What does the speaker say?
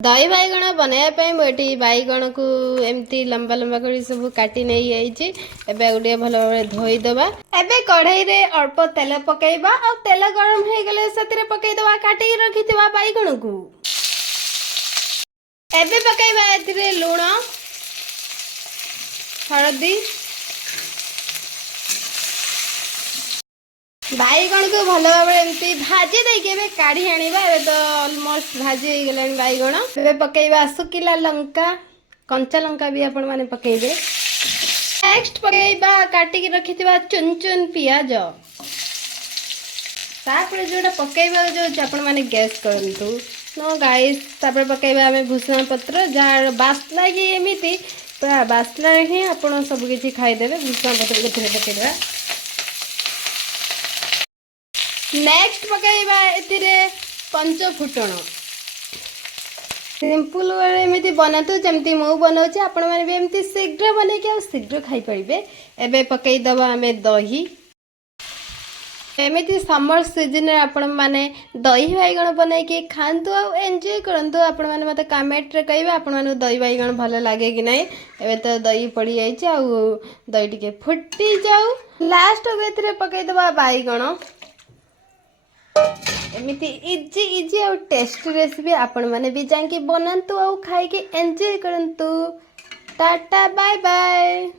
दही बैगण बनवाई मुझे बैगण को एमती लंबा लंबा कर सब काटी नहीं जाइए गोटे भल भाव धोईदबा। एबे कढ़ई रे अल्प तेल पकेबा और तेल गरम हो गले से पकेदबा काटी रखि बैगण को। एबे पकेबा एथिरे लूण हळदी बैगण को भल भाव एमती भाजी देके काढ़ी आनिबा। एबे तो ऑलमोस्ट भाजी हो गलानी बैगण। एबे पकेबा सुकिला लंका कंचा लंका भी आपण माने पकेबे। नेक्स्ट पकेबा काटी के रखिथिबा चुन चुन पियाज। तापर जोटा पकेबा जो आपण माने गैस करंतु नो गाइस। तापर पकेबा हमें भूसण पत्र जार बास्ना ही एमिति पूरा बास्ना ही आपण सब किछि खाइ देबे। भूसण पत्र को थोड़े पकेबा। नेक्स्ट पकाइबा एथिरे पंच फुटण। सिंपल एमती बनातु जमती मु बनाऊँ आपण मैंने भी एमती शीघ्र बन के शीघ्र खाई पारे। एबे पकई दबा हमें दही। एमती समर सीजन आपण माने दही बैगण बन के खातु आ एंजॉय करंतु। आपण माने मते कमेंट रे कहबे आपण माने दही बैगण भल लागे कि नहीं। एबे तो दही पड़ी जाइए आ दही टिके फुटी जाऊ। लास्ट एथिरे पकई दबा बैगण। एमिति इजी इजी और टेस्टी रेसिपी आपण माने भी जाके बनातु और खाई के एंजॉय करंतु। Tata bye bye.